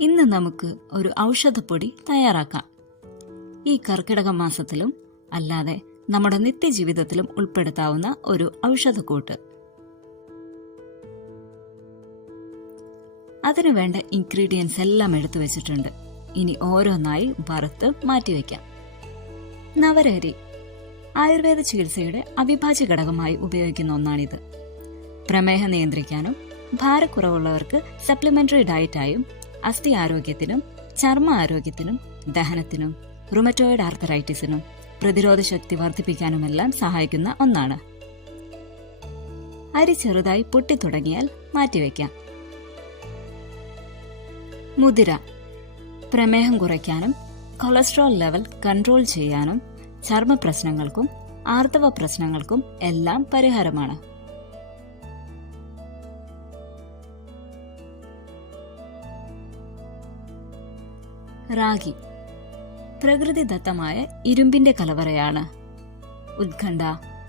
ഇന്ന് നമുക്ക് ഒരു ഔഷധപ്പൊടി തയ്യാറാക്കാം. ഈ കർക്കിടക മാസത്തിലും അല്ലാതെ നമ്മുടെ നിത്യജീവിതത്തിലും ഉൾപ്പെടുത്താവുന്ന ഒരു ഔഷധക്കൂട്ട്. അതിനു വേണ്ട ഇൻഗ്രീഡിയൻസ് എല്ലാം എടുത്തു വെച്ചിട്ടുണ്ട്. ഇനി ഓരോന്നായി വറുത്ത് മാറ്റിവെക്കാം നവരരി ആയുർവേദ ചികിത്സയുടെ അവിഭാജ്യ ഘടകമായി ഉപയോഗിക്കുന്ന ഒന്നാണിത്. പ്രമേഹം നിയന്ത്രിക്കാനും ഭാരക്കുറവുള്ളവർക്ക് സപ്ലിമെന്ററി ഡയറ്റായും അസ്ഥി ആരോഗ്യത്തിനും ചർമ്മ ആരോഗ്യത്തിനും ദഹനത്തിനും റുമറ്റോയിഡ് ആർത്തറൈറ്റിസിനും പ്രതിരോധ ശക്തി വർദ്ധിപ്പിക്കാനുമെല്ലാം സഹായിക്കുന്ന ഒന്നാണ്. അരി ചെറുതായി പൊട്ടിത്തുടങ്ങിയാൽ മാറ്റിവെക്കാം. മുതിര. പ്രമേഹം കുറയ്ക്കാനും കൊളസ്ട്രോൾ ലെവൽ കൺട്രോൾ ചെയ്യാനും ചർമ്മ പ്രശ്നങ്ങൾക്കും ആർത്തവ പ്രശ്നങ്ങൾക്കും എല്ലാം പരിഹാരമാണ്. റാഗി. പ്രകൃതിദത്തമായ ഇരുമ്പിന്റെ കലവറയാണ്. ഉത്കണ്ഠ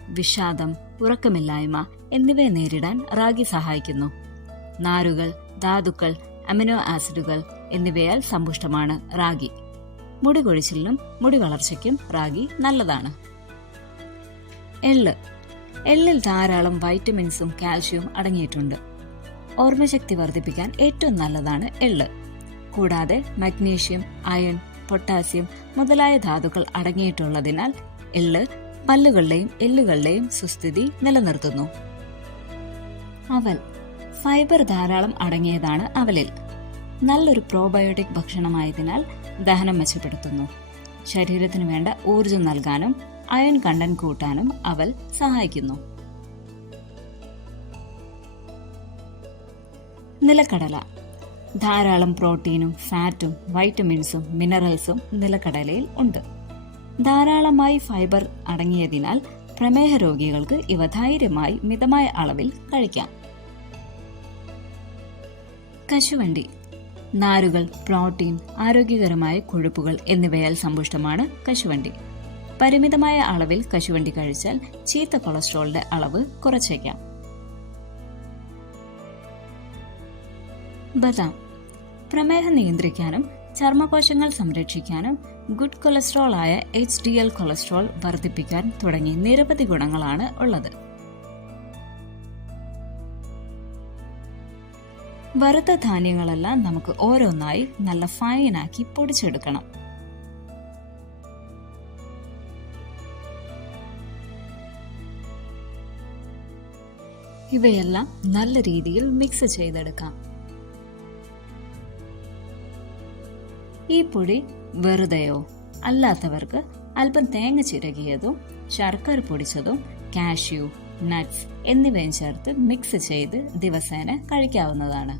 വിഷാദം ഉറക്കമില്ലായ്മ എന്നിവയെ നേരിടാൻ റാഗി സഹായിക്കുന്നു. നാരുകൾ ധാതുക്കൾ അമിനോ ആസിഡുകൾ എന്നിവയാൽ സമ്പുഷ്ടമാണ് റാഗി. മുടി കൊഴിച്ചിലിനും മുടി വളർച്ചയ്ക്കും റാഗി നല്ലതാണ്. എള്ള്. എള്ളിൽ ധാരാളം വൈറ്റമിൻസും കാൽഷ്യവും അടങ്ങിയിട്ടുണ്ട്. ഓർമ്മശക്തി വർദ്ധിപ്പിക്കാൻ ഏറ്റവും നല്ലതാണ് എള്ള്. കൂടാതെ മഗ്നീഷ്യം അയൺ പൊട്ടാസ്യം മുതലായ ധാതുക്കൾ അടങ്ങിയിട്ടുള്ളതിനാൽ എള്ള് പല്ലുകളുടെയും എല്ലുകളുടെയും സുസ്ഥിതി നിലനിർത്തുന്നു. അവൽ. ഫൈബർ ധാരാളം അടങ്ങിയതാണ് അവലിൽ. നല്ലൊരു പ്രോബയോട്ടിക് ഭക്ഷണമായതിനാൽ ദഹനം മെച്ചപ്പെടുത്തുന്നു. ശരീരത്തിന് വേണ്ട ഊർജം നൽകാനും അയൺ കണ്ടൻ കൂട്ടാനും അവൽ സഹായിക്കുന്നു. നിലക്കടല. ധാരാളം പ്രോട്ടീനും ഫാറ്റും വൈറ്റമിൻസും മിനറൽസും നിലക്കടലയിൽ ഉണ്ട്. ധാരാളമായി ഫൈബർ അടങ്ങിയതിനാൽ പ്രമേഹ രോഗികൾക്ക് ഇവ ധൈര്യമായി മിതമായ അളവിൽ കഴിക്കാം. കശുവണ്ടി നാരുകൾ പ്രോട്ടീൻ ആരോഗ്യകരമായ കൊഴുപ്പുകൾ എന്നിവയാൽ സമ്പുഷ്ടമാണ് കശുവണ്ടി. പരിമിതമായ അളവിൽ കശുവണ്ടി കഴിച്ചാൽ ചീത്ത കൊളസ്ട്രോളിന്റെ അളവ് കുറച്ചേക്കാം. ബദാം. പ്രമേഹം നിയന്ത്രിക്കാനും ചർമ്മകോശങ്ങൾ സംരക്ഷിക്കാനും ഗുഡ് കൊളസ്ട്രോൾ ആയ എച്ച് ഡി എൽ കൊളസ്ട്രോൾ വർദ്ധിപ്പിക്കാൻ തുടങ്ങി നിരവധി ഗുണങ്ങളാണ് ഉള്ളത്. വറുത്ത ധാന്യങ്ങളെല്ലാം നമുക്ക് ഓരോന്നായി നല്ല ഫൈനാക്കി പൊടിച്ചെടുക്കണം. ഇവയെല്ലാം നല്ല രീതിയിൽ മിക്സ് ചെയ്തെടുക്കാം. ഈ പൊടി വെറുതെയോ അല്ലാത്തവർക്ക് അല്പം തേങ്ങ ചിരകിയതും ശർക്കര പൊടിച്ചതും കാഷ്യൂ നട്ട്സ് എന്നിവയും ചേർത്ത് മിക്സ് ചെയ്ത് ദിവസേന കഴിക്കാവുന്നതാണ്.